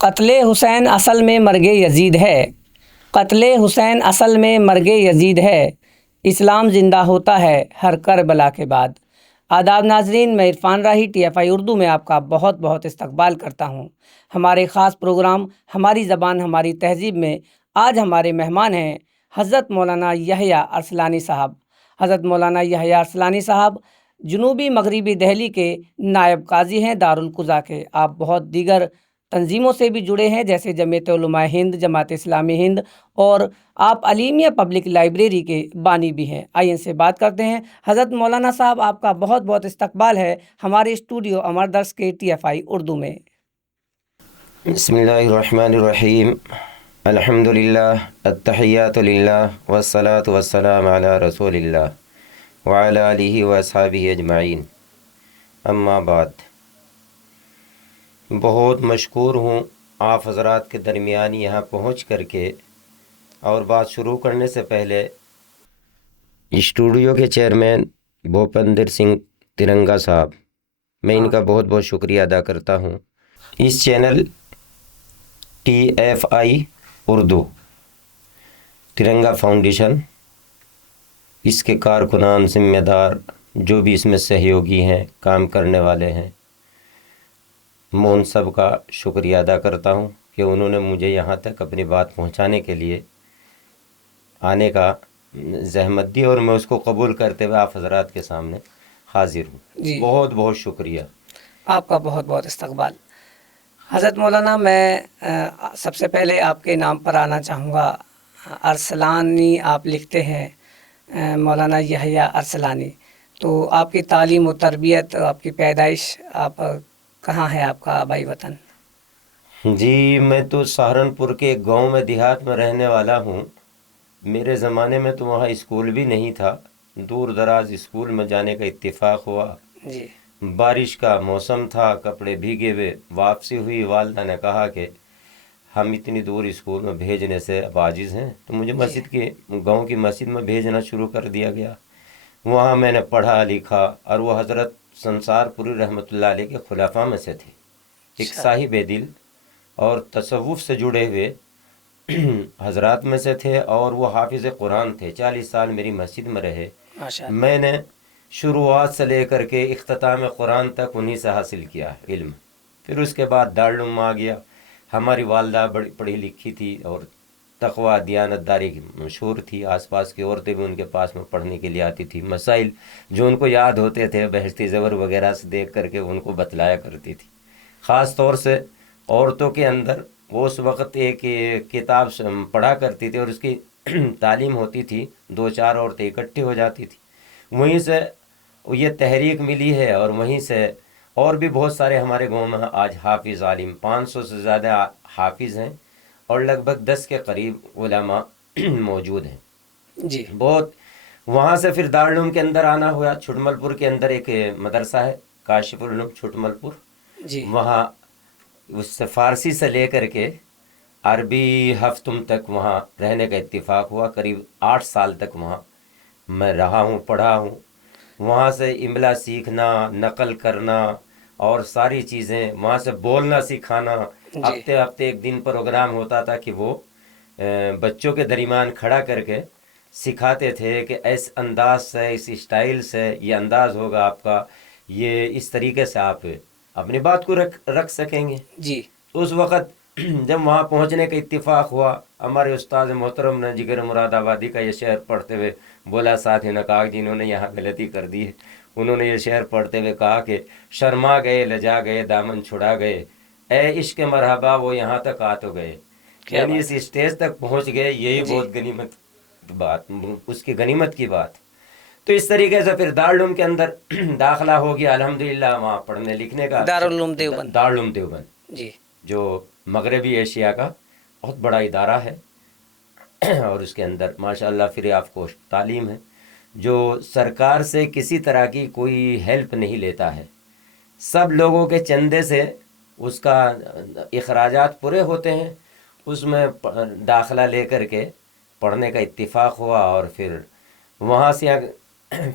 قتل حسین اصل میں مرگ یزید ہے، قتل حسین اصل میں مرگ یزید ہے، اسلام زندہ ہوتا ہے ہر کربلا کے بعد۔ آداب ناظرین، میں عرفان راہی TFI اردو میں آپ کا بہت بہت استقبال کرتا ہوں۔ ہمارے خاص پروگرام ہماری زبان ہماری تہذیب میں آج ہمارے مہمان ہیں حضرت مولانا یحییٰ ارسلانی صاحب۔ حضرت مولانا یحییٰ ارسلانی صاحب جنوبی مغربی دہلی کے نائب قاضی ہیں دارالقضا کے۔ آپ بہت دیگر تنظیموں سے بھی جڑے ہیں جیسے جمعیت علماء ہند، جماعت اسلامی ہند، اور آپ علیمیہ پبلک لائبریری کے بانی بھی ہیں۔ آئیے ان سے بات کرتے ہیں۔ حضرت مولانا صاحب، آپ کا بہت بہت استقبال ہے ہمارے اسٹوڈیو امردرس کے TFI اردو میں۔ بسم اللہ الرحمن الرحیم، الحمد للہ، التحیات للہ، والصلاة والسلام علی رسول اللہ وعلی آلہ واصحابہ اجمعین، اما بعد۔ بہت مشکور ہوں آپ حضرات کے درمیان یہاں پہنچ کر کے، اور بات شروع کرنے سے پہلے اسٹوڈیو کے چیئرمین بھوپندر سنگھ ترنگا صاحب، میں ان کا بہت بہت شکریہ ادا کرتا ہوں۔ اس چینل TFI اردو ترنگا فاؤنڈیشن، اس کے کارکنان، ذمہ دار، جو بھی اس میں سہیوگی ہیں، کام کرنے والے ہیں، میں ان سب کا شکریہ ادا کرتا ہوں کہ انہوں نے مجھے یہاں تک اپنی بات پہنچانے کے لیے آنے کا زحمت دی، اور میں اس کو قبول کرتے ہوئے آپ حضرات کے سامنے حاضر ہوں۔ جی، بہت بہت شکریہ، آپ کا بہت بہت استقبال۔ حضرت مولانا، میں سب سے پہلے آپ کے نام پر آنا چاہوں گا۔ ارسلانی آپ لکھتے ہیں، مولانا یحییٰ ارسلانی، تو آپ کی تعلیم و تربیت، آپ کی پیدائش، آپ کہاں ہے آپ کا آبائی وطن؟ جی میں تو سہارنپور کے ایک گاؤں میں، دیہات میں رہنے والا ہوں۔ میرے زمانے میں تو وہاں اسکول بھی نہیں تھا، دور دراز اسکول میں جانے کا اتفاق ہوا۔ جی، بارش کا موسم تھا، کپڑے بھیگے ہوئے، واپسی ہوئی، والدہ نے کہا کہ ہم اتنی دور اسکول میں بھیجنے سے اب عاجز ہیں، تو مجھے مسجد کی، گاؤں کی مسجد میں بھیجنا شروع کر دیا گیا۔ وہاں میں نے پڑھا لکھا، اور وہ حضرت سنسار پوری رحمۃ اللہ علیہ کے خلفاء میں سے تھے، ایک صاحب دل اور تصوف سے جڑے ہوئے حضرات میں سے تھے، اور وہ حافظ قرآن تھے۔ 40 سال میری مسجد میں رہے۔ میں نے شروعات سے لے کر کے اختتام قرآن تک انہی سے حاصل کیا علم۔ پھر اس کے بعد دارالعلوم آ گیا۔ ہماری والدہ بڑی پڑھی لکھی تھی اور تقوی دیانت داری کی مشہور تھی، آس پاس کی عورتیں بھی ان کے پاس میں پڑھنے کے لیے آتی تھی، مسائل جو ان کو یاد ہوتے تھے بہشتی زبر وغیرہ سے دیکھ کر کے ان کو بتلایا کرتی تھی۔ خاص طور سے عورتوں کے اندر وہ اس وقت ایک کتاب پڑھا کرتی تھی، اور اس کی تعلیم ہوتی تھی، 2-4 عورتیں اکٹھی ہو جاتی تھی، وہیں سے یہ تحریک ملی ہے، اور وہیں سے اور بھی بہت سارے ہمارے گاؤں میں آج حافظ عالم، 500 سے زیادہ حافظ ہیں، اور لگ بھگ 10 کے قریب علماء موجود ہیں۔ جی، بہت وہاں سے پھر دارالعلوم کے اندر آنا ہوا۔ چھٹمل پور کے اندر ایک مدرسہ ہے، کاشف العلوم چھٹمل پور، جی، وہاں اس سے فارسی سے لے کر کے عربی ہفتم تک وہاں رہنے کا اتفاق ہوا۔ قریب 8 سال تک وہاں میں رہا ہوں، پڑھا ہوں۔ وہاں سے املا سیکھنا، نقل کرنا، اور ساری چیزیں وہاں سے بولنا سکھانا۔ ہفتے ہفتے ایک دن پروگرام ہوتا تھا کہ وہ بچوں کے درمیان کھڑا کر کے سکھاتے تھے کہ اس انداز سے، اس اسٹائل سے یہ انداز ہوگا آپ کا، یہ اس طریقے سے آپ اپنی بات کو رکھ سکیں گے۔ جی، اس وقت جب وہاں پہنچنے کا اتفاق ہوا، ہمارے استاد محترم نے جگر مراد آبادی کا یہ شعر پڑھتے ہوئے بولا، ساتھی نے کہا جنہوں نے یہاں غلطی کر دی ہے، انہوں نے یہ شعر پڑھتے ہوئے کہا کہ شرما گئے، لجا گئے، دامن چھڑا گئے، اے عشق مرحبا وہ یہاں تک آ تو گئے۔ یعنی اس اسٹیج تک پہنچ گئے، یہی بہت غنیمت بات، اس کی غنیمت کی بات۔ تو اس طریقے سے پھر دارالعلوم کے اندر داخلہ ہو گیا، الحمدللہ وہاں پڑھنے لکھنے کا۔ دارالعلوم دیوبند، دارالعلوم دیوبند جی، جو مغربی ایشیا کا بہت بڑا ادارہ ہے، اور اس کے اندر ماشاءاللہ فری آف کاسٹ تعلیم ہے، جو سرکار سے کسی طرح کی کوئی ہیلپ نہیں لیتا ہے، سب لوگوں کے چندے سے اس کا اخراجات پورے ہوتے ہیں۔ اس میں داخلہ لے کر کے پڑھنے کا اتفاق ہوا، اور پھر وہاں سے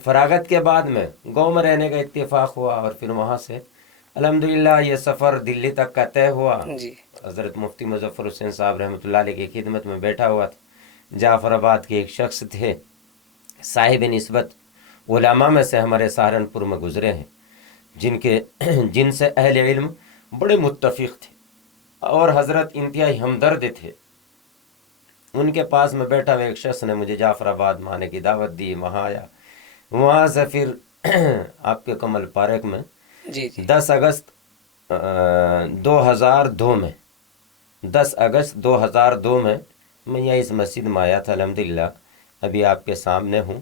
فراغت کے بعد میں گاؤں میں رہنے کا اتفاق ہوا، اور پھر وہاں سے الحمدللہ یہ سفر دلی تک کا طے ہوا۔ حضرت مفتی مظفر حسین صاحب رحمۃ اللہ علیہ کی خدمت میں بیٹھا ہوا تھا. جعفر آباد کے ایک شخص تھے صاحب نسبت، علماء میں سے ہمارے سہارنپور میں گزرے ہیں، جن سے اہل علم بڑے متفق تھے اور حضرت انتہائی ہمدرد تھے. ان کے پاس میں بیٹھا ہوا ایک شخص نے مجھے جعفر آباد میں آنے کی دعوت دی. وہاں آیا، وہاں سے پھر آپ کے کمل پارک میں جی جی 10 اگست 2002 میں 10 اگست 2002 میں یہاں اس مسجد میں آیا تھا. الحمدللہ ابھی آپ کے سامنے ہوں،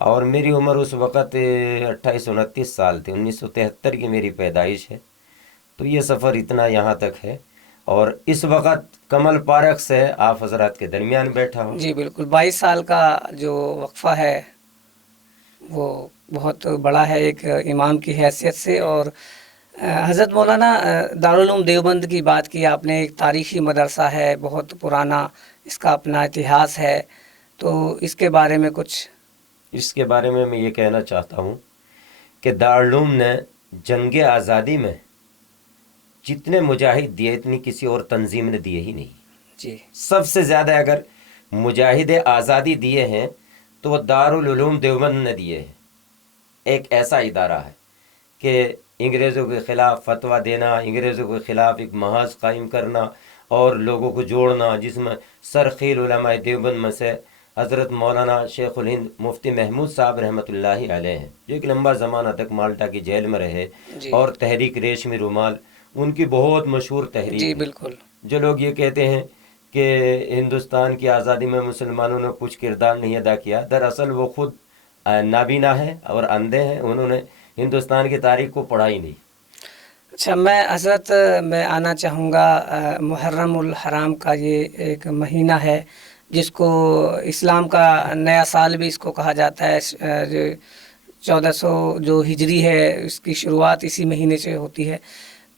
اور میری عمر اس وقت 28-29 سال تھی. 1973 کی میری پیدائش ہے. تو یہ سفر اتنا یہاں تک ہے، اور اس وقت کمل پارک سے آپ حضرات کے درمیان بیٹھا ہوں. جی بالکل. 22 سال کا جو وقفہ ہے وہ بہت بڑا ہے ایک امام کی حیثیت سے. اور حضرت مولانا دارالعلوم دیوبند کی بات کی آپ نے، ایک تاریخی مدرسہ ہے، بہت پرانا اس کا اپنا اتہاس ہے، تو اس کے بارے میں کچھ؟ اس کے بارے میں یہ کہنا چاہتا ہوں کہ دارالعلوم نے جنگ آزادی میں جتنے مجاہد دیے اتنی کسی اور تنظیم نے دیے ہی نہیں. جی سب سے زیادہ اگر مجاہد آزادی دیے ہیں تو وہ دارالعلوم دیوبند نے دیے ہیں. ایک ایسا ادارہ ہے کہ انگریزوں کے خلاف فتویٰ دینا، انگریزوں کے خلاف ایک محاذ قائم کرنا اور لوگوں کو جوڑنا، جس میں سرخیل علماء دیوبند میں سے حضرت مولانا شیخ الہند مفتی محمود صاحب رحمۃ اللہ علیہ ہیں، جو ایک لمبا زمانہ تک مالٹا کی جیل میں رہے. جی اور تحریک ریشمی رومال ان کی بہت مشہور تحریک جی ہے. بالکل. جو لوگ یہ کہتے ہیں کہ ہندوستان کی آزادی میں مسلمانوں نے کچھ کردار نہیں ادا کیا، دراصل وہ خود نابینا ہیں اور اندھے ہیں. انہوں نے ہندوستان کی تاریخ کو پڑھا ہی نہیں. اچھا، میں حضرت میں آنا چاہوں گا. محرم الحرام کا یہ ایک مہینہ ہے جس کو اسلام کا نیا سال بھی اس کو کہا جاتا ہے. 1400 جو ہجری ہے اس کی شروعات اسی مہینے سے ہوتی ہے.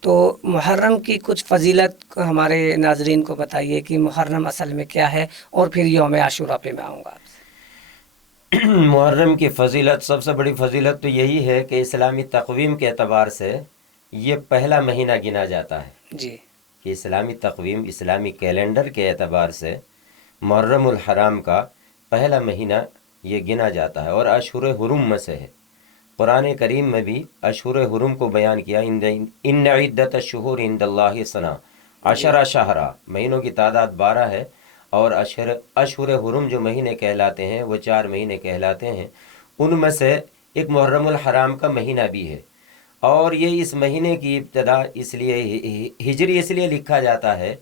تو محرم کی کچھ فضیلت ہمارے ناظرین کو بتائیے کہ محرم اصل میں کیا ہے، اور پھر یوم عاشوراء پہ میں آؤں گا. محرم کی فضیلت، سب سے بڑی فضیلت تو یہی ہے کہ اسلامی تقویم کے اعتبار سے یہ پہلا مہینہ گنا جاتا ہے. جی کہ اسلامی تقویم، اسلامی کیلنڈر کے اعتبار سے محرم الحرام کا پہلا مہینہ یہ گنا جاتا ہے، اور اشہر حرم میں سے ہے. قرآن کریم میں بھی اشہر حرم کو بیان کیا، ان عدت الشہور عند اللہ ثنا عشر شہرا، مہینوں کی تعداد 12 ہے، اور اشہر حرم جو مہینے کہلاتے ہیں وہ 4 مہینے کہلاتے ہیں. ان میں سے ایک محرم الحرام کا مہینہ بھی ہے. اور یہ اس مہینے کی ابتدا اس لیے ہجری اس لیے لکھا جاتا ہے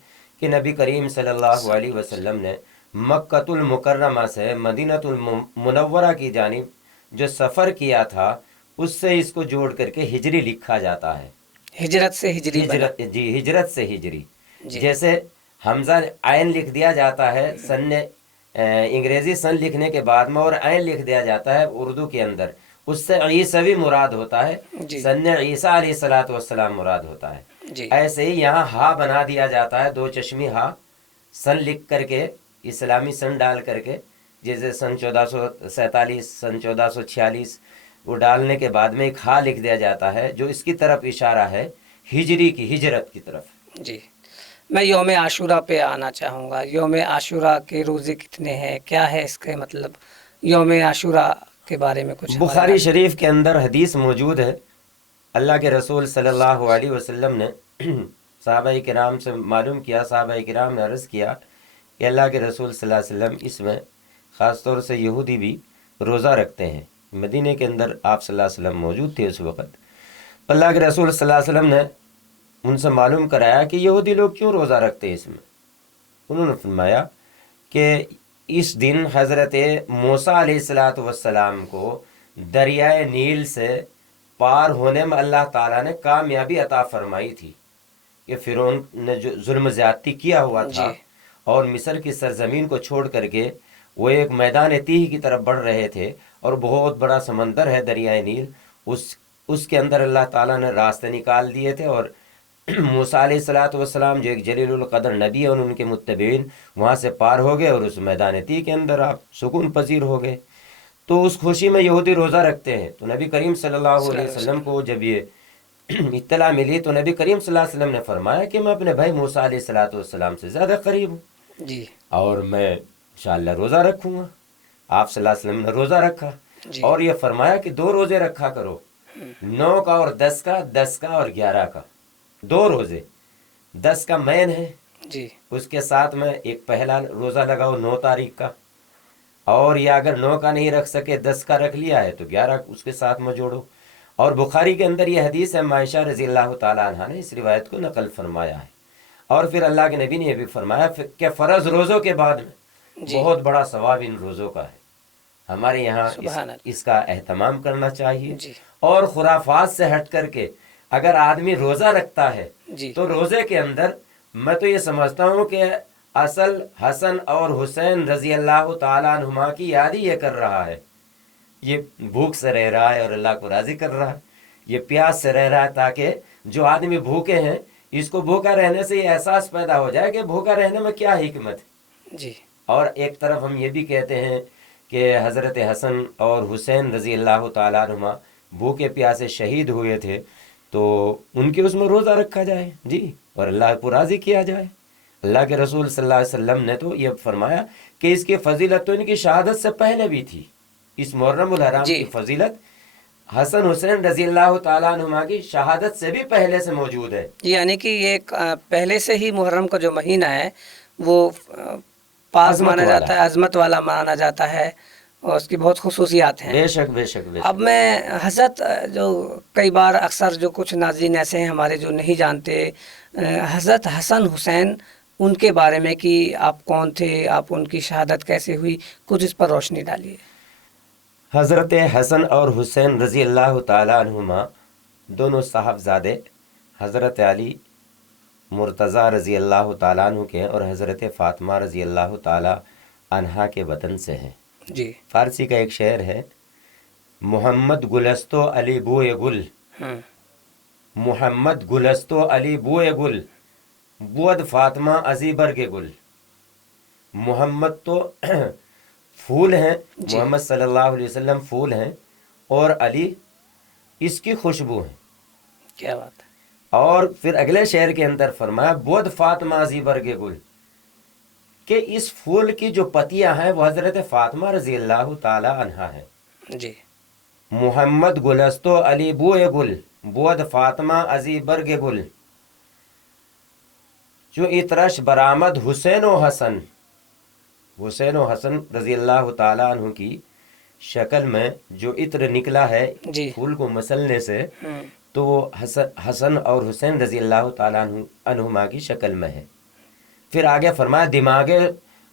کہ نبی کریم صلی اللہ علیہ وسلم نے مکۃ المکرمہ سے مدینۃ المنورہ کی جانب جو سفر کیا تھا، اس سے اس کو جوڑ کر کے ہجری لکھا جاتا ہے. ہجرت سے ہجری بنا. جی، ہجرت سے ہجری. جی جیسے حمزہ عین لکھ دیا جاتا ہے سن انگریزی سن لکھنے کے بعد میں، اور عین لکھ دیا جاتا ہے اردو کے اندر، اس سے عیسوی مراد ہوتا ہے، جی سن عیسیٰ علیہ الصلاۃ والسلام مراد ہوتا ہے. جی ایسے ہی یہاں ہا بنا دیا جاتا ہے، 2 چشمی ہا، سن لکھ کر کے، اسلامی سن ڈال کر کے، جیسے سن 1447، سن 1446، وہ ڈالنے کے بعد میں ایک ہا لکھ دیا جاتا ہے جو اس کی طرف اشارہ ہے، ہجری کی، ہجرت کی طرف. جی. میں یوم عاشوراء پہ آنا چاہوں گا. یوم عاشوراء کے روزے کتنے ہیں، کیا ہے اس کے مطلب؟ یوم عاشوراء کے بارے میں کچھ بخاری شریف کے اندر حدیث موجود ہے. اللہ کے رسول صلی اللہ علیہ وسلم نے صحابہ کرام سے معلوم کیا، صحابہ کرام نے عرض کیا کہ اللہ کے رسول صلی اللہ علیہ وسلم اس میں خاص طور سے یہودی بھی روزہ رکھتے ہیں. مدینے کے اندر آپ صلی اللہ علیہ وسلم موجود تھے اس وقت. اللہ کے رسول صلی اللہ علیہ وسلم نے ان سے معلوم کرایا کہ یہودی لوگ کیوں روزہ رکھتے ہیں اس میں. انہوں نے فرمایا کہ اس دن حضرت موسیٰ علیہ الصلاۃ والسلام کو دریائے نیل سے پار ہونے میں اللہ تعالیٰ نے کامیابی عطا فرمائی تھی. کہ فرعون نے جو ظلم زیادتی کیا ہوا تھا اور مصر کی سرزمین کو چھوڑ کر کے وہ ایک میدان تیہ کی طرف بڑھ رہے تھے، اور بہت بڑا سمندر ہے دریائے نیل، اس کے اندر اللہ تعالیٰ نے راستے نکال دیے تھے، اور موسیٰ علیہ الصلاۃ والسلام جو ایک جلیل القدر نبی اور ان کے متبعین وہاں سے پار ہو گئے، اور اس میدان تیہ کے اندر آپ سکون پذیر ہو گئے. تو اس خوشی میں یہودی روزہ رکھتے ہیں. تو نبی کریم صلی اللہ علیہ وسلم کو جب یہ اطلاع ملی تو نبی کریم صلی اللہ علیہ وسلم نے فرمایا کہ میں اپنے بھائی موسیٰ علیہ الصلوۃ والسلام سے زیادہ قریب ہوں جی اور میں انشاءاللہ روزہ رکھوں گا. آپ صلی اللہ علیہ وسلم نے روزہ رکھا جی اور یہ فرمایا کہ 2 روزے رکھا کرو، 9 کا اور 10 کا، 10 کا اور 11 کا، 2 روزے. 10 کا مین ہے، جی اس کے ساتھ میں ایک پہلا روزہ لگاؤ 9 تاریخ کا، اور یا اگر 9 کا نہیں رکھ سکے 10 کا رکھ لیا ہے تو 11 اس کے ساتھ میں جوڑو. اور بخاری کے اندر یہ حدیث ہے، عائشہ رضی اللہ تعالیٰ عنہ نے اس روایت کو نقل فرمایا ہے. اور پھر اللہ کے نبی نے یہ بھی فرمایا کہ فرض روزوں کے بعد میں جی بہت بڑا ثواب ان روزوں کا ہے. ہمارے یہاں سبحان اللہ. اس کا اہتمام کرنا چاہیے. جی اور خرافات سے ہٹ کر کے اگر آدمی روزہ رکھتا ہے جی تو روزے کے اندر میں تو یہ سمجھتا ہوں کہ اصل حسن اور حسین رضی اللہ تعالیٰ عنہما کی یاد ہی یہ کر رہا ہے. یہ بھوک سے رہ رہا ہے اور اللہ کو راضی کر رہا ہے، یہ پیاس سے رہ رہا ہے تاکہ جو آدمی بھوکے ہیں اس کو بھوکا رہنے سے یہ احساس پیدا ہو جائے کہ بھوکا رہنے میں کیا حکمت ہے. جی اور ایک طرف ہم یہ بھی کہتے ہیں کہ حضرت حسن اور حسین رضی اللہ تعالیٰ عنہما بھوکے پیاسے شہید ہوئے تھے تو ان کے اس میں روزہ رکھا جائے جی، اور اللہ کو راضی کیا جائے. اللہ کے رسول صلی اللہ علیہ وسلم نے تو یہ فرمایا کہ اس کی فضیلت تو ان کی شہادت سے پہلے بھی تھی. اس محرم الحرام جی. کی فضیلت حسن حسین رضی اللہ تعالیٰ عنہما کی شہادت سے بھی پہلے سے موجود ہے. یعنی کہ یہ پہلے سے ہی محرم کا جو مہینہ ہے وہ پاک عظمت مانا والا جاتا ہے، عظمت والا مانا جاتا ہے اور اس کی بہت خصوصیات ہیں. بے شک بے شک بے شک. اب میں حضرت جو کئی بار اکثر جو کچھ ناظرین ایسے ہیں ہمارے جو نہیں جانتے حضرت حسن حسین ان کے بارے میں کہ آپ کون تھے، آپ ان کی شہادت کیسے ہوئی، کچھ اس پر روشنی ڈالیے. حضرت حسن اور حسین رضی اللہ تعالیٰ عنہما دونوں صاحبزادے حضرت علی مرتضیٰ رضی اللہ تعالیٰ عنہ کے اور حضرت فاطمہ رضی اللہ تعالیٰ عنہا کے وطن سے ہیں. جی فارسی کا ایک شعر ہے، محمد گلستو علی بوئے گل، محمد گلستو علی بوئے گل، بود فاطمہ ازی برگ گل. محمد تو پھول ہیں، جی. محمد صلی اللہ علیہ وسلم پھول ہیں اور علی اس کی خوشبو ہیں. کیا بات ہے. اور پھر اگلے شعر کے اندر فرمایا بود فاطمہ ازی برگ گل، کہ اس پھول کی جو پتیاں ہیں وہ حضرت فاطمہ رضی اللہ تعالی عنہا ہیں. جی محمد گلستو علی بوئے گل، بود فاطمہ ازی برگ گل، جو اترش برآمد حسین و حسن. حسین و حسن رضی اللہ تعالیٰ عنہ کی شکل میں جو عطر نکلا ہے جی پھول کو مسلنے سے تو وہ حسن اور حسین رضی اللہ تعالیٰ عنہما کی شکل میں ہے. پھر آگے فرمایا دماغ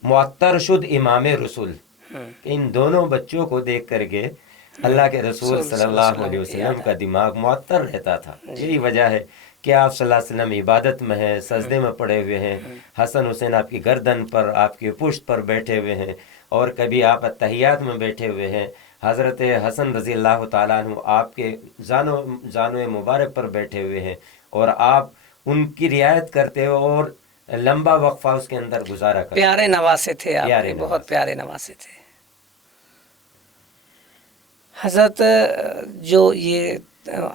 معطر شد امام رسول، کہ ان دونوں بچوں کو دیکھ کر کے اللہ کے رسول صلی اللہ علیہ وسلم کا دماغ معطر رہتا تھا. یہی وجہ ہے کہ آپ صلی اللہ علیہ وسلم عبادت میں ہیں، سجدے میں پڑے ہوئے ہیں، حسن حسین آپ کی گردن پر آپ کی پشت پر بیٹھے ہوئے ہیں، اور کبھی آپ اتحیات میں بیٹھے ہوئے ہیں. حضرت حسن رضی اللہ تعالیٰ عنہ آپ کے زانو مبارک پر بیٹھے ہوئے ہیں اور آپ ان کی رعایت کرتے ہو اور لمبا وقفہ اس کے اندر گزارا کرتے. پیارے نواسے تھے آپ، پیارے بہت پیارے نواسے تھے. حضرت جو یہ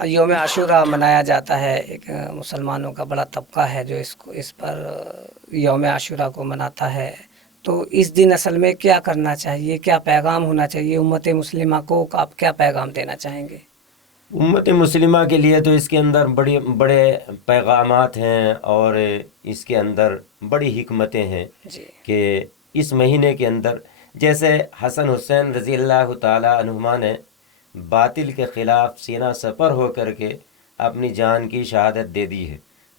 یوم عاشورہ منایا جاتا ہے، ایک مسلمانوں کا بڑا طبقہ ہے جو اس پر یوم عاشورہ کو مناتا ہے، تو اس دن اصل میں کیا کرنا چاہیے، کیا پیغام ہونا چاہیے امت مسلمہ کو، آپ کیا پیغام دینا چاہیں گے؟ امت مسلمہ کے لیے تو اس کے اندر بڑے پیغامات ہیں اور اس کے اندر بڑی حکمتیں ہیں. جی کہ اس مہینے کے اندر جیسے حسن حسین رضی اللہ تعالیٰ عنہما نے باطل کے خلاف سینہ سپر ہو کر کے اپنی جان کی شہادت دے دی ہے.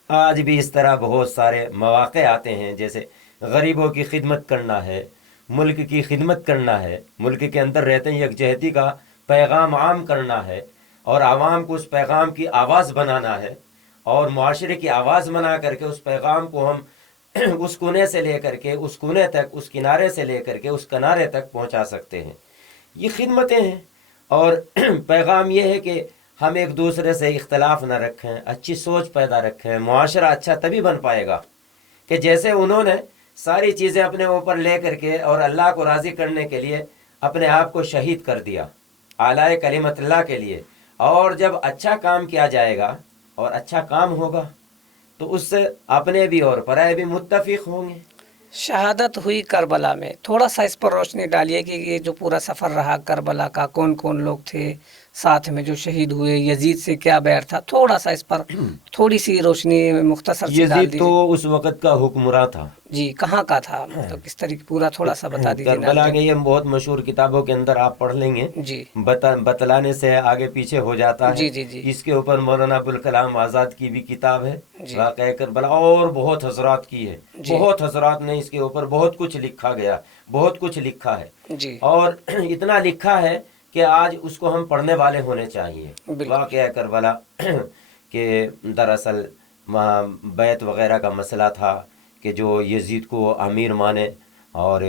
آج بھی اس طرح بہت سارے مواقع آتے ہیں، جیسے غریبوں کی خدمت کرنا ہے، ملک کی خدمت کرنا ہے، ملک کے اندر رہتے ہیں یکجہتی کا پیغام عام کرنا ہے اور عوام کو اس پیغام کی آواز بنانا ہے اور معاشرے کی آواز بنا کر کے اس پیغام کو ہم اس کونے سے لے کر کے اس کونے تک، اس کنارے سے لے کر کے اس کنارے تک پہنچا سکتے ہیں. یہ خدمتیں ہیں. اور پیغام یہ ہے کہ ہم ایک دوسرے سے اختلاف نہ رکھیں، اچھی سوچ پیدا رکھیں. معاشرہ اچھا تبھی بن پائے گا کہ جیسے انہوں نے ساری چیزیں اپنے اوپر لے کر کے اور اللہ کو راضی کرنے کے لیے اپنے آپ کو شہید کر دیا اعلیٰ کلمت اللہ کے لیے. اور جب اچھا کام کیا جائے گا اور اچھا کام ہوگا تو اس سے اپنے بھی اور پرائے بھی متفق ہوں گے۔ شہادت ہوئی کربلا میں، تھوڑا سا اس پر روشنی ڈالیے کہ یہ جو پورا سفر رہا کربلا کا، کون کون لوگ تھے ساتھ میں جو شہید ہوئے، یزید سے کیا بیر تھا، تھوڑا سا اس پر تھوڑی سی روشنی مختصر سی ڈال یزید تو دیجیے۔ اس وقت کا حکمراں تھا۔ جی، کہاں کا تھا، مطلب کس طریقے، پورا تھوڑا سا بتا دیجیے کربلا ناظرین۔ کے یہ بہت مشہور کتابوں کے اندر آپ پڑھ لیں گے، جی بتلانے سے آگے پیچھے ہو جاتا ہے۔ جی جی جی اس کے اوپر مولانا ابوالکلام آزاد کی بھی کتاب ہے جی واقعہ کربلا، اور بہت حضرات کی ہے، جی بہت حضرات نے اس کے اوپر بہت کچھ لکھا گیا، بہت کچھ لکھا ہے، جی اور اتنا لکھا ہے کہ آج اس کو ہم پڑھنے والے ہونے چاہیے۔ بالکل واقعہ کربلا کہ دراصل وہاں بیعت وغیرہ کا مسئلہ تھا کہ جو یزید کو امیر مانے، اور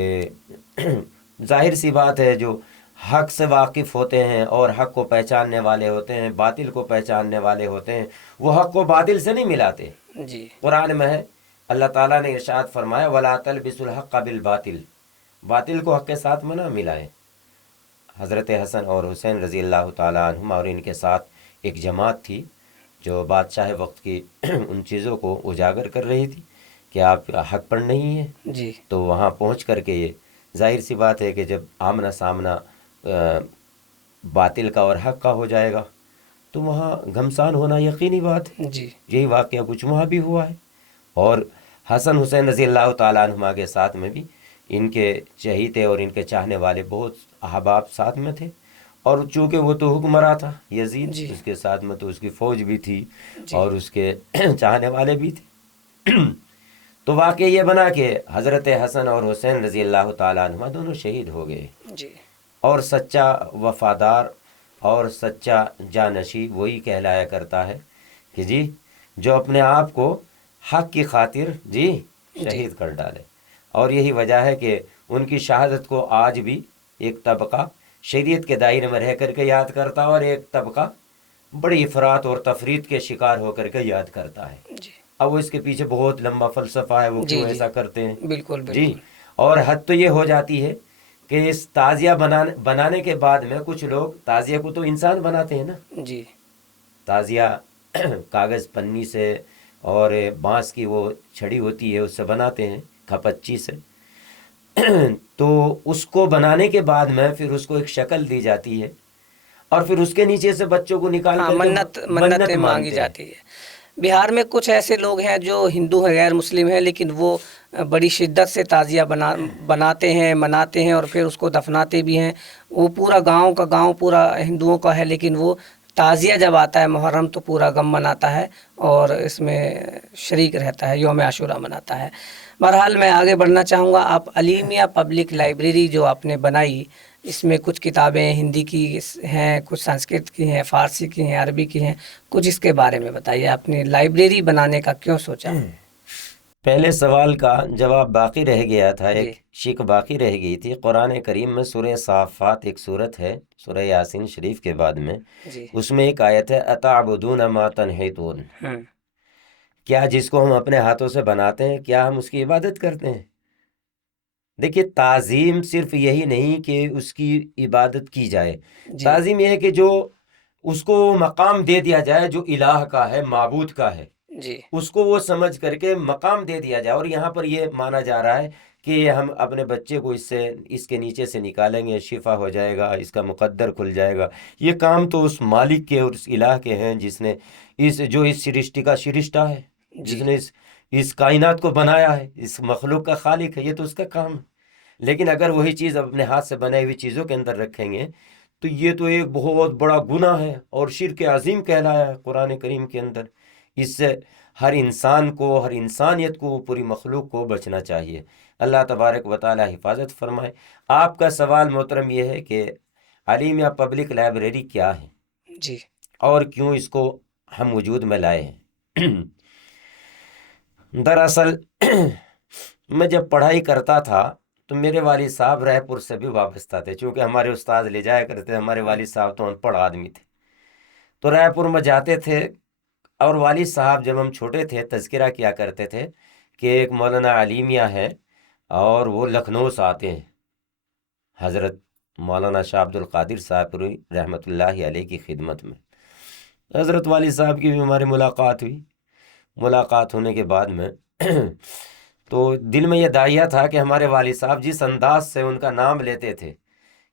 ظاہر سی بات ہے جو حق سے واقف ہوتے ہیں اور حق کو پہچاننے والے ہوتے ہیں، باطل کو پہچاننے والے ہوتے ہیں، وہ حق کو باطل سے نہیں ملاتے۔ جی قرآن میں ہے، اللہ تعالیٰ نے ارشاد فرمایا وَلَا تَلْبِسُوا الْحَقَّ بِالْبَاطِلِ، باطل کو حق کے ساتھ نہ ملائے۔ حضرت حسن اور حسین رضی اللہ تعالیٰ عنہما اور ان کے ساتھ ایک جماعت تھی جو بادشاہ وقت کی ان چیزوں کو اجاگر کر رہی تھی کہ آپ حق پر نہیں ہیں۔ جی تو وہاں پہنچ کر کے یہ ظاہر سی بات ہے کہ جب آمنا سامنا باطل کا اور حق کا ہو جائے گا تو وہاں گھمسان ہونا یقینی بات ہے۔ جی یہی واقعہ کچھ وہاں بھی ہوا ہے، اور حسن حسین رضی اللہ تعالیٰ عنہما کے ساتھ میں بھی ان کے چہیتے اور ان کے چاہنے والے بہت احباب ساتھ میں تھے، اور چونکہ وہ تو حکمراں تھا یزید، جی اس کے ساتھ میں تو اس کی فوج بھی تھی جی اور اس کے چاہنے والے بھی تھے۔ تو واقعہ یہ بنا کہ حضرت حسن اور حسین رضی اللہ تعالیٰ عنہما دونوں شہید ہو گئے، جی اور سچا وفادار اور سچا جانشی وہی کہلایا کرتا ہے کہ جی جو اپنے آپ کو حق کی خاطر جی شہید کر ڈالے۔ اور یہی وجہ ہے کہ ان کی شہادت کو آج بھی ایک طبقہ شریعت کے دائرے میں رہ کر کے یاد کرتا ہے، اور ایک طبقہ بڑی افراط اور تفریط کے شکار ہو کر کے یاد کرتا ہے۔ جی اب وہ اس کے پیچھے بہت لمبا فلسفہ ہے، وہ جی کیوں جی ایسا کرتے ہیں بالکل جی۔ بالکل اور حد تو یہ ہو جاتی ہے کہ اس تعزیہ بنانے کے بعد میں کچھ لوگ تعزیہ کو تو انسان بناتے ہیں نا، جی تعزیہ کاغذ پنی سے اور بانس کی وہ چھڑی ہوتی ہے اس سے بناتے ہیں، کھپچی سے، تو اس کو بنانے کے بعد میں پھر اس کو ایک شکل دی جاتی ہے، اور پھر اس کے نیچے سے بچوں کو نکال ہاں، کر کے منتیں مانگی مانگتے ہیں۔ جاتی ہے۔ بہار میں کچھ ایسے لوگ ہیں جو ہندو ہیں، غیر مسلم ہیں، لیکن وہ بڑی شدت سے تعزیہ بناتے ہیں، مناتے ہیں، اور پھر اس کو دفناتے بھی ہیں۔ وہ پورا گاؤں کا گاؤں پورا ہندوؤں کا ہے، لیکن وہ تعزیہ جب آتا ہے محرم تو پورا غم مناتا ہے اور اس میں شریک رہتا ہے، یوم عاشورہ مناتا ہے۔ بہرحال میں آگے بڑھنا چاہوں گا، آپ علیمیہ پبلک لائبریری جو آپ نے بنائی، اس میں کچھ کتابیں ہندی کی ہیں، کچھ سنسکرت کی ہیں، فارسی کی ہیں، عربی کی ہیں، کچھ اس کے بارے میں بتائیے، آپ نے لائبریری بنانے کا کیوں سوچا؟ پہلے سوال کا جواب باقی رہ گیا تھا، جی ایک شک باقی رہ گئی تھی۔ قرآن کریم میں سورہ صافات ایک سورت ہے، سورہ یاسین شریف کے بعد میں، جی اس میں ایک آیت ہے اتعبدون ما تنحتون، ہوں کیا جس کو ہم اپنے ہاتھوں سے بناتے ہیں کیا ہم اس کی عبادت کرتے ہیں؟ دیکھیے تعظیم صرف یہی نہیں کہ اس کی عبادت کی جائے، جی تعظیم یہ ہے کہ جو اس کو مقام دے دیا جائے جو الہ کا ہے، معبود کا ہے، جی اس کو وہ سمجھ کر کے مقام دے دیا جائے۔ اور یہاں پر یہ مانا جا رہا ہے کہ ہم اپنے بچے کو اس کے نیچے سے نکالیں گے، شفا ہو جائے گا، اس کا مقدر کھل جائے گا۔ یہ کام تو اس مالک کے اور اس الہ کے ہیں جس نے جو اس سرشٹی کا شرشتہ ہے، جس جی نے اس کائنات کو بنایا ہے، اس مخلوق کا خالق ہے، یہ تو اس کا کام ہے۔ لیکن اگر وہی چیز اپنے ہاتھ سے بنائی ہوئی چیزوں کے اندر رکھیں گے تو یہ تو ایک بہت بڑا گناہ ہے اور شرک عظیم کہلایا ہے قرآن کریم کے اندر۔ اس سے ہر انسان کو، ہر انسانیت کو، پوری مخلوق کو بچنا چاہیے۔ اللہ تبارک و تعالی حفاظت فرمائے۔ آپ کا سوال محترم یہ ہے کہ علیمیہ پبلک لائبریری کیا ہے جی اور کیوں اس کو ہم وجود میں لائے ہیں؟ دراصل میں جب پڑھائی کرتا تھا تو میرے والد صاحب رائے پور سے بھی وابستہ تھے، چونکہ ہمارے استاد لے جایا کرتے تھے، ہمارے والد صاحب تو ان پڑھ آدمی تھے، تو رائے پور میں جاتے تھے۔ اور والد صاحب جب ہم چھوٹے تھے تذکرہ کیا کرتے تھے کہ ایک مولانا علیمیہ ہے اور وہ لکھنؤ سے آتے ہیں، حضرت مولانا شاہ عبد القادر صاحب رحمۃ اللہ علیہ کی خدمت میں۔ حضرت والد صاحب کی بھی ہماری ملاقات ہوئی. ملاقات ہونے کے بعد میں تو دل میں یہ داعیہ تھا کہ ہمارے والد صاحب جس انداز سے ان کا نام لیتے تھے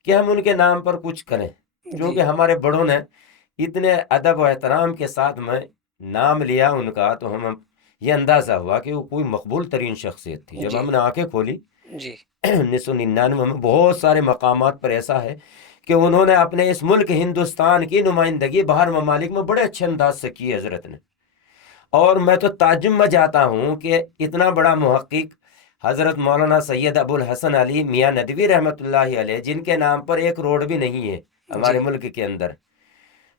کہ ہم ان کے نام پر کچھ کریں، کیونکہ ہمارے بڑوں نے اتنے ادب و احترام کے ساتھ میں نام لیا ان کا، تو ہم یہ اندازہ ہوا کہ وہ کوئی مقبول ترین شخصیت تھی. جب ہم نے آنکھیں کھولی 1999 میں، بہت سارے مقامات پر ایسا ہے کہ انہوں نے اپنے اس ملک ہندوستان کی نمائندگی باہر ممالک میں بڑے اچھے انداز سے کی حضرت نے. اور میں تو تعجب میں جاتا ہوں کہ اتنا بڑا محقق حضرت مولانا سید ابو الحسن علی میاں ندوی رحمۃ اللہ علیہ، جن کے نام پر ایک روڈ بھی نہیں ہے ہمارے ملک کے اندر،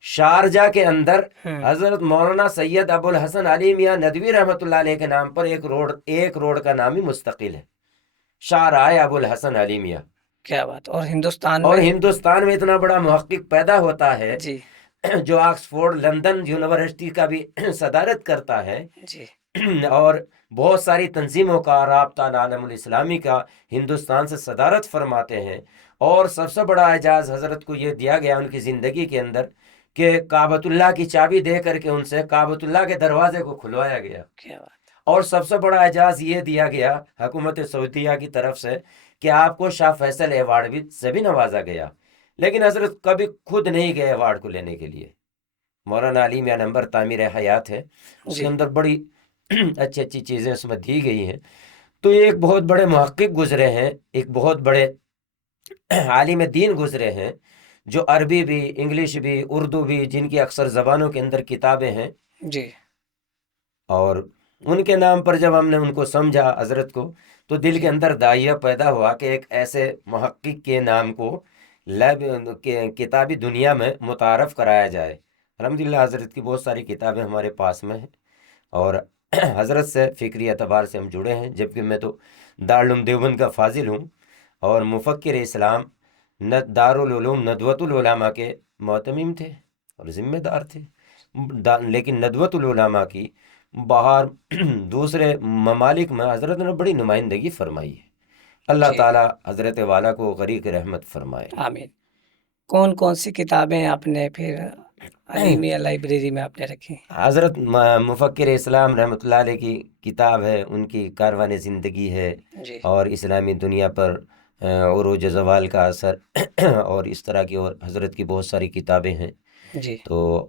شارجہ کے اندر حضرت مولانا سید ابو الحسن علی میاں ندوی رحمۃ اللہ علیہ کے نام پر ایک روڈ کا نام ہی مستقل ہے، شاہراہ ابو الحسن علی میاں. کیا بات. اور ہندوستان میں اتنا بڑا محقق پیدا ہوتا ہے جو آکسفورڈ لندن یونیورسٹی کا بھی صدارت کرتا ہے، اور بہت ساری تنظیموں کا، رابطہ العالم الاسلامی کا ہندوستان سے صدارت فرماتے ہیں. اور سب سے بڑا اعزاز حضرت کو یہ دیا گیا ان کی زندگی کے اندر کہ کعبۃ اللہ کی چابی دے کر کے ان سے کعبۃ اللہ کے دروازے کو کھلوایا گیا. اور سب سے بڑا اعزاز یہ دیا گیا حکومت سعودیہ کی طرف سے کہ آپ کو شاہ فیصل ایوارڈ بھی سے بھی نوازا گیا. لیکن حضرت کبھی خود نہیں گئے ایوارڈ کو لینے کے لیے. مولانا علی میاں نمبر تعمیر حیات ہے، اس کے اندر بڑی اچھی اچھی چیزیں اس میں دی گئی ہیں. تو یہ ایک بہت بڑے محقق گزرے ہیں، ایک بہت بڑے عالم دین گزرے ہیں، جو عربی بھی، انگلش بھی، اردو بھی، جن کی اکثر زبانوں کے اندر کتابیں ہیں. اور ان کے نام پر جب ہم نے ان کو سمجھا حضرت کو، تو دل کے اندر داعیہ پیدا ہوا کہ ایک ایسے محقق کے نام کو کتابی دنیا میں متعارف کرایا جائے. الحمدللہ حضرت کی بہت ساری کتابیں ہمارے پاس میں ہیں، اور حضرت سے فکری اعتبار سے ہم جڑے ہیں. جبکہ میں تو دارالعلوم دیوبند کا فاضل ہوں، اور مفکر اسلام دارالعلوم ندوۃ العلماء کے معتمم تھے اور ذمہ دار تھے. لیکن ندوۃ العلماء کی باہر دوسرے ممالک میں حضرت نے بڑی نمائندگی فرمائی ہے. اللہ تعالیٰ حضرت والا کو غریق رحمت فرمائے. آمین. کون کون سی کتابیں آپ نے پھر علیمیہ لائبریری میں آپ نے رکھی؟ حضرت مفکر اسلام رحمۃ اللہ علیہ کی کتاب ہے، ان کی کاروان زندگی ہے، اور اسلامی دنیا پر عروج زوال کا اثر، اور اس طرح کی اور حضرت کی بہت ساری کتابیں ہیں. تو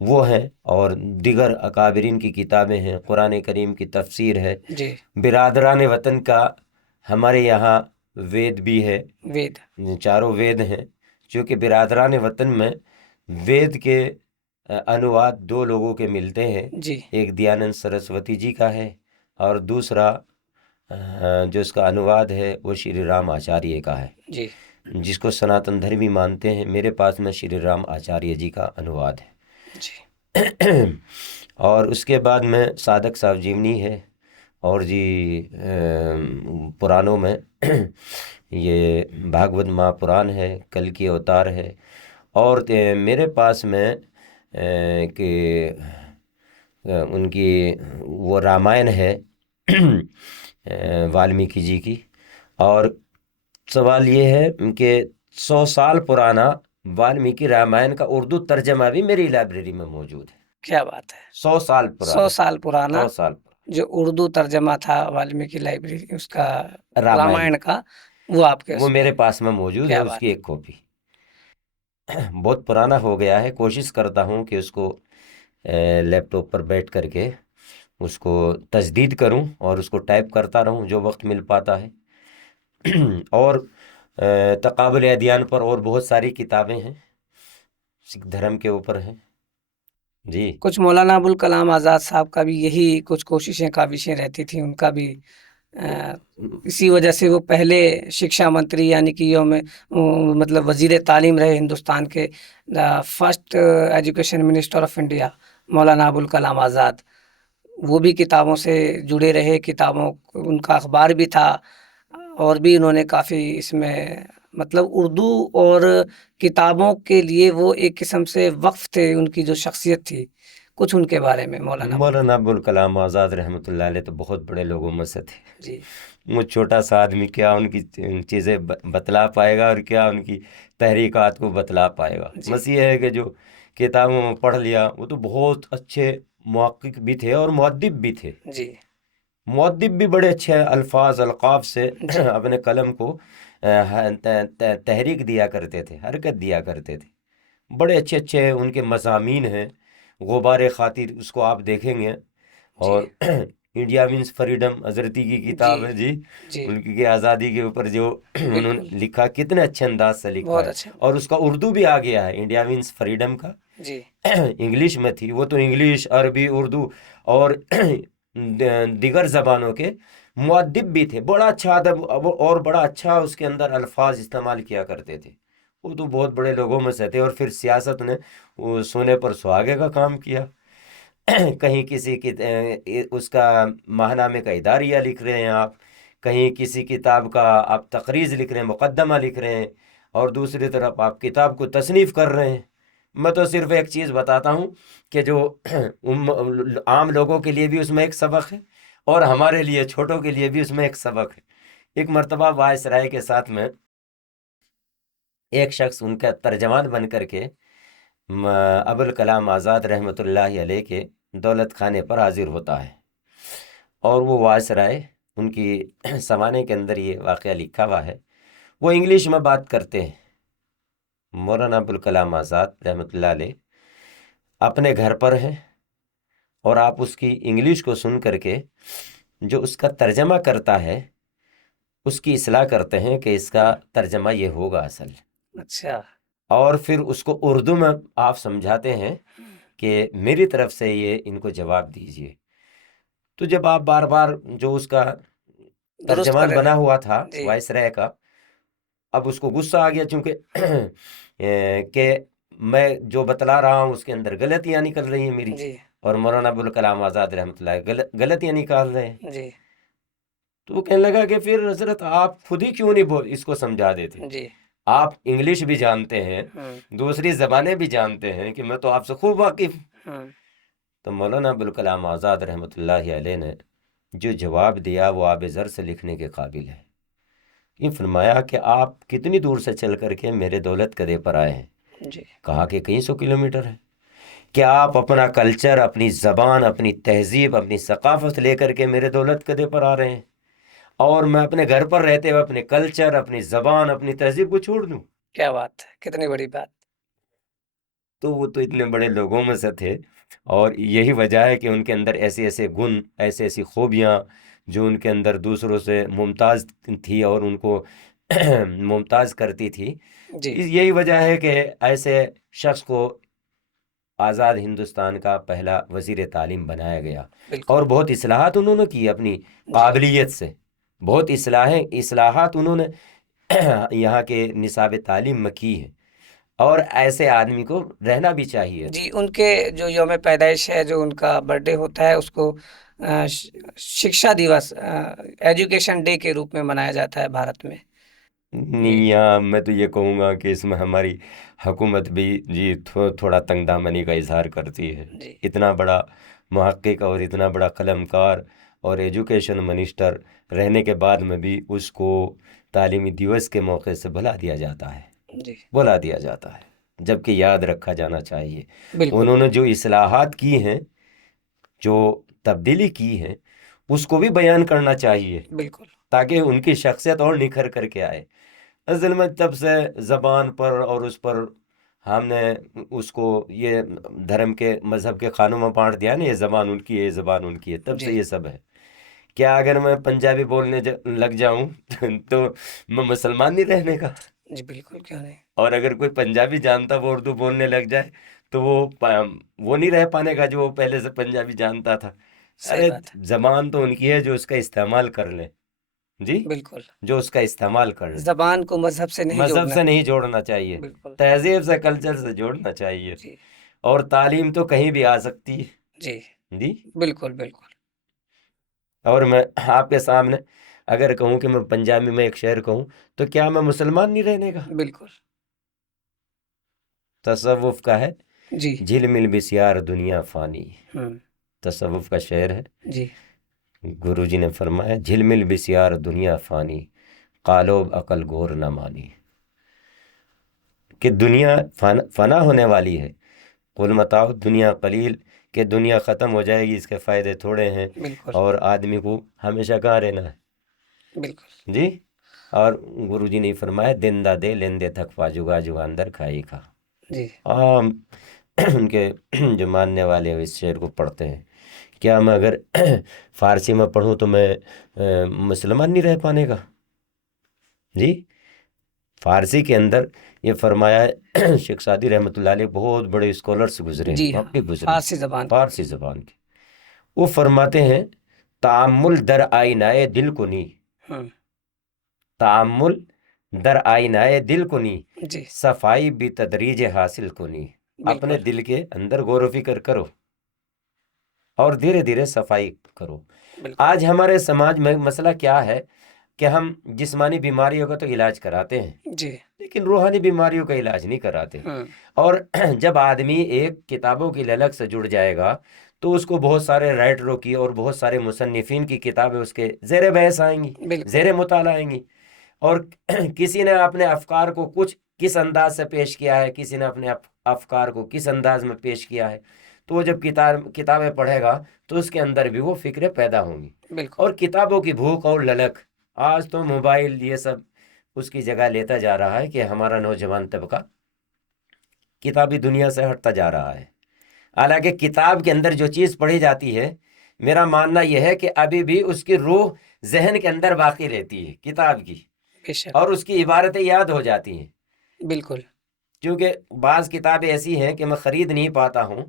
وہ ہیں، اور دیگر اکابرین کی کتابیں ہیں. قرآن کریم کی تفسیر ہے. برادران وطن کا ہمارے یہاں وید بھی ہے، چاروں وید ہیں، چونکہ برادران وطن میں وید کے انواد دو لوگوں کے ملتے ہیں. ایک دیانند سرسوتی جی کا ہے، اور دوسرا جو اس کا انواد ہے وہ شری رام آچاریہ کا ہے، جس کو سناتن دھرمی مانتے ہیں. میرے پاس میں شری رام آچاریہ جی کا انواد ہے. اور اس کے بعد میں صادق صاحب جیونی ہے، اور پرانوں میں یہ بھاگوت مہا پران ہے، کل کی اوتار ہے. اور میرے پاس میں کہ ان کی وہ رامائن ہے والمیکی جی کی. اور سوال یہ ہے کہ 100 سال پرانا والمیکی رامائن کا اردو ترجمہ بھی میری لائبریری میں موجود ہے. کیا بات ہے. 100 سال پرانا جو اردو ترجمہ تھا والمیکی لائبریری اس کا رامائن کا، وہ میرے پاس میں موجود ہے. اس کی ایک کاپی بہت پرانا ہو گیا ہے. کوشش کرتا ہوں کہ اس کو لیپ ٹاپ پر بیٹھ کر کے اس کو تجدید کروں اور اس کو ٹائپ کرتا رہوں جو وقت مل پاتا ہے. اور تقابل ادیان پر اور بہت ساری کتابیں ہیں، سکھ دھرم کے اوپر ہیں. کچھ مولانا ابوالکلام آزاد صاحب کا بھی یہی کچھ کوششیں کاوشیں رہتی تھیں. ان کا بھی اسی وجہ سے وہ پہلے شکشا منتری، یعنی کہ مطلب وزیر تعلیم رہے ہندوستان کے، first education minister of India Maulana Abul Kalam Azad. وہ بھی کتابوں سے جڑے رہے، کتابوں ان کا اخبار بھی تھا، اور بھی انہوں نے کافی اس میں مطلب اردو اور کتابوں کے لیے وہ ایک قسم سے وقف تھے. ان کی جو شخصیت تھی، کچھ ان کے بارے میں مولانا ابوالکلام آزاد رحمۃ اللہ علیہ تو بہت بڑے لوگوں میں سے تھے. وہ چھوٹا سا آدمی کیا ان کی چیزیں بتلا پائے گا اور کیا ان کی تحریکات کو بتلا پائے گا. بس یہ ہے کہ جو کتابوں میں پڑھ لیا. وہ تو بہت اچھے محقق بھی تھے اور مؤدب بھی تھے. جی مؤدب بھی بڑے اچھے الفاظ القاف سے جی اپنے قلم کو تحریک دیا کرتے تھے، حرکت دیا کرتے تھے. بڑے اچھے اچھے ان کے مضامین ہیں. غبار خاطر اس کو آپ دیکھیں گے. جی اور انڈیا مینس فریڈم حضرتی کی کتاب جی ہے جی، جی ملک کی آزادی کے اوپر جو انہوں بالکل نے لکھا، کتنے اچھے انداز سے لکھا بہت ہے. اچھا. اور اس کا اردو بھی آ گیا ہے، انڈیا مینس فریڈم کا. جی انگلش میں تھی وہ، تو انگلش، عربی، اردو اور دیگر زبانوں کے مؤدب بھی تھے. بڑا اچھا ادب اور بڑا اچھا اس کے اندر الفاظ استعمال کیا کرتے تھے. وہ تو بہت بڑے لوگوں میں سے تھے. اور پھر سیاست نے وہ سونے پر سہاگے کا کام کیا. کہیں کسی کی اس کا ماہنامے کا اداریہ لکھ رہے ہیں آپ، کہیں کسی کتاب کا آپ تقریض لکھ رہے ہیں، مقدمہ لکھ رہے ہیں، اور دوسری طرف آپ کتاب کو تصنیف کر رہے ہیں. میں تو صرف ایک چیز بتاتا ہوں کہ جو عام لوگوں کے لیے بھی اس میں ایک سبق ہے، اور ہمارے لیے چھوٹوں کے لیے بھی اس میں ایک سبق ہے. ایک مرتبہ وائسرائے کے ساتھ میں ایک شخص ان کا ترجمان بن کر کے ابوالکلام آزاد رحمۃ اللہ علیہ کے دولت خانے پر حاضر ہوتا ہے. اور وہ وائسرائے ان کی سوانح کے اندر یہ واقعہ لکھا ہوا ہے. وہ انگلش میں بات کرتے ہیں. مولانا ابوالکلام آزاد رحمۃ اللہ علیہ اپنے گھر پر ہیں، اور آپ اس کی انگلش کو سن کر کے جو اس کا ترجمہ کرتا ہے اس کی اصلاح کرتے ہیں کہ اس کا ترجمہ یہ ہوگا اصل. اچھا. اور پھر اس کو اردو میں آپ سمجھاتے ہیں کہ میری طرف سے یہ ان کو جواب دیجئے. تو جب آپ بار بار جو اس کا درست ترجمان کرے بنا رہے. ہوا تھا جی وائسرائے کا، اب اس کو غصہ آ گیا، چونکہ کہ میں جو بتلا رہا ہوں اس کے اندر غلطیاں نکل رہی ہیں میری، جی اور مولانا ابوالکلام آزاد رحمۃ اللہ غلطیاں نکال رہے ہیں. جی تو وہ کہنے لگا کہ پھر حضرت آپ خود ہی کیوں نہیں اس کو سمجھا دیتے؟ جی آپ انگلش بھی جانتے ہیں، دوسری زبانیں بھی جانتے ہیں، کہ میں تو آپ سے خوب واقف ہوں. تو مولانا ابوالکلام آزاد رحمۃ اللہ علیہ نے جو جواب دیا وہ آب زر سے لکھنے کے قابل ہے. یہ فرمایا کہ آپ کتنی دور سے چل کر کے میرے دولت قدے پر آئے ہیں؟ جی کہا کہ کئی 100 کلومیٹر ہے. کیا آپ اپنا کلچر، اپنی زبان، اپنی تہذیب، اپنی ثقافت لے کر کے میرے دولت قدے پر آ رہے ہیں، اور میں اپنے گھر پر رہتے ہوئے اپنے کلچر، اپنی زبان، اپنی تہذیب کو چھوڑ دوں؟ کیا بات ہے، کتنی بڑی بات. تو وہ تو اتنے بڑے لوگوں میں سے تھے، اور یہی وجہ ہے کہ ان کے اندر ایسے ایسے گن، ایسے ایسی خوبیاں جو ان کے اندر دوسروں سے ممتاز تھی اور ان کو ممتاز کرتی تھی. جی یہی وجہ ہے کہ ایسے شخص کو آزاد ہندوستان کا پہلا وزیر تعلیم بنایا گیا. بالکل. اور بہت اصلاحات انہوں نے کی اپنی قابلیت سے، بہت اصلاحات انہوں نے یہاں کے نصاب تعلیم میں کی ہے. اور ایسے آدمی کو رہنا بھی چاہیے. جی ان کے جو یوم پیدائش ہے، جو ان کا برتھ ڈے ہوتا ہے، اس کو شکشا دیوس، ایجوکیشن ڈے کے روپ میں منایا جاتا ہے بھارت میں. نہیں، میں تو یہ کہوں گا کہ اس میں ہماری حکومت بھی جی تھوڑا تنگ دامنی کا اظہار کرتی ہے. جی اتنا بڑا محقق اور اتنا بڑا قلم کار اور ایجوکیشن منسٹر رہنے کے بعد میں بھی اس کو تعلیمی دیوس کے موقع سے بھلا دیا جاتا ہے، جی بلا دیا جاتا ہے، جبکہ یاد رکھا جانا چاہیے. بالکل. انہوں نے جو اصلاحات کی ہیں، جو تبدیلی کی ہے، اس کو بھی بیان کرنا چاہیے، بالکل. تاکہ ان کی شخصیت اور نکھر کر کے آئے. اصل میں تب سے زبان پر اور اس پر ہم نے اس کو یہ دھرم کے مذہب کے خانوں میں بانٹ دیا نا، یہ زبان ان کی ہے، یہ زبان ان کی ہے، تب سے یہ سب ہے. کیا اگر میں پنجابی بولنے لگ جاؤں تو میں مسلمان نہیں رہنے کا؟ جی بالکل، کیا نہیں. اور اگر کوئی پنجابی جانتا وہ اردو بولنے لگ جائے تو وہ نہیں رہ پانے کا جو وہ پہلے سے پنجابی جانتا تھا. صحیح ارے بات ہے. زبان تو ان کی ہے جو اس کا استعمال کر لیں، جی بالکل. جو اس کا استعمال کر لیں. زبان کو مذہب سے نہیں مذہب جوڑنا. سے نہیں جوڑنا چاہیے، بالکل. تہذیب سے، کلچر سے جوڑنا چاہیے. جی اور تعلیم تو کہیں بھی آ سکتی ہے. جی جی بالکل بالکل. اور میں آپ کے سامنے اگر کہوں کہ میں پنجابی میں ایک شعر کہوں تو کیا میں مسلمان نہیں رہنے کا؟ بالکل. تصوف کا ہے، جی جھل مل بسیار دنیا فانی. ہوں. تصوف کا شعر ہے. جی گرو جی نے فرمایا جھل مل بسیار دنیا فانی، قالوب عقل گور نہ مانی. کہ دنیا فنا ہونے والی ہے، قل متاع دنیا قلیل کہ دنیا ختم ہو جائے گی، اس کے فائدے تھوڑے ہیں، بالکل اور آدمی کو ہمیشہ کہاں رہنا ہے بالکل جی۔ اور گرو جی نے فرمایا دن دا دے لیندے تھک پا جگا جگا اندر کھائی کھا۔ جی عام ان کے جو ماننے والے اس شعر کو پڑھتے ہیں، کیا میں اگر فارسی میں پڑھوں تو میں مسلمان نہیں رہ پانے کا جی؟ فارسی کے اندر یہ فرمایا ہے، شیخ سعدی رحمۃ اللہ علیہ بہت بڑے اسکالرس گزرے جی ہیں، ہاں، پبلک گزرے فارسی زبان فارسی زبان کے، وہ فرماتے ہیں تأمل در آئینہ دل کو نی، ہوں، تأمل در آئینہ دل کو نی، جی صفائی بھی تدریج حاصل کو نی۔ اپنے بالکل دل کے اندر غور و فکر کرو اور دھیرے دھیرے صفائی کرو۔ بالکل آج ہمارے سماج میں مسئلہ کیا ہے کہ ہم جسمانی بیماریوں کا تو علاج کراتے ہیں، جی لیکن روحانی بیماریوں کا علاج نہیں کراتے۔ ہوں، اور جب آدمی ایک کتابوں کی للک سے جڑ جائے گا تو اس کو بہت سارے رائٹروں کی اور بہت سارے مصنفین کی کتابیں اس کے زیر بحث آئیں گی، بالکل زیر مطالعہ آئیں گی، اور کسی نے اپنے افکار کو کس انداز سے پیش کیا ہے، کسی نے اپنے افکار کو کس انداز میں پیش کیا ہے، تو وہ جب کتابیں پڑھے گا تو اس کے اندر بھی وہ فکریں پیدا ہوں گی۔ بالکل اور کتابوں کی بھوک اور للک، آج تو موبائل یہ سب اس کی جگہ لیتا جا رہا ہے کہ ہمارا نوجوان طبقہ کتابی دنیا سے ہٹتا جا رہا ہے۔ حالانکہ کتاب کے اندر جو چیز پڑھی جاتی ہے، میرا ماننا یہ ہے کہ ابھی بھی اس کی روح ذہن کے اندر باقی رہتی ہے کتاب کی، بے شک اور اس کی عبارتیں یاد ہو جاتی ہیں۔ بالکل کیونکہ بعض کتابیں ایسی ہیں کہ میں خرید نہیں پاتا ہوں،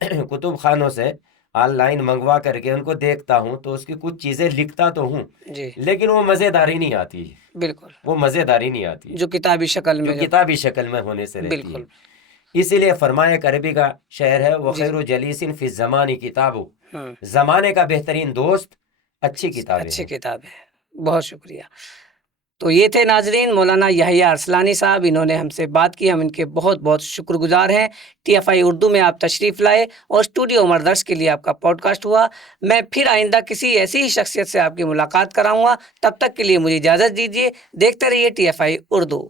کتب خانوں سے آن لائن منگوا کر کے ان کو دیکھتا ہوں تو اس کی کچھ چیزیں لکھتا تو ہوں، جی لیکن وہ مزیداری نہیں آتی ہے، بالکل، وہ مزیداری نہیں آتی ہے جو کتابی شکل جو میں کتابی شکل میں ہونے سے رہتی بالکل ہے۔ اسی لیے فرمایا عربی کا شعر ہے، وہ جی خیر و جلیسن فی الزمانی کتابو، ہوں، زمانے کا بہترین دوست اچھی کتابیں اچھی ہیں۔ کتاب ہے، بہت شکریہ۔ تو یہ تھے ناظرین مولانا یحییٰ ارسلانی صاحب، انہوں نے ہم سے بات کی، ہم ان کے بہت بہت شکر گزار ہیں۔ ٹی ایف آئی اردو میں آپ تشریف لائے اور اسٹوڈیو عمر درس کے لیے آپ کا پوڈ کاسٹ ہوا۔ میں پھر آئندہ کسی ایسی ہی شخصیت سے آپ کی ملاقات کراؤں گا، تب تک کے لیے مجھے اجازت دیجیے۔ دیکھتے رہیے ٹی ایف آئی اردو۔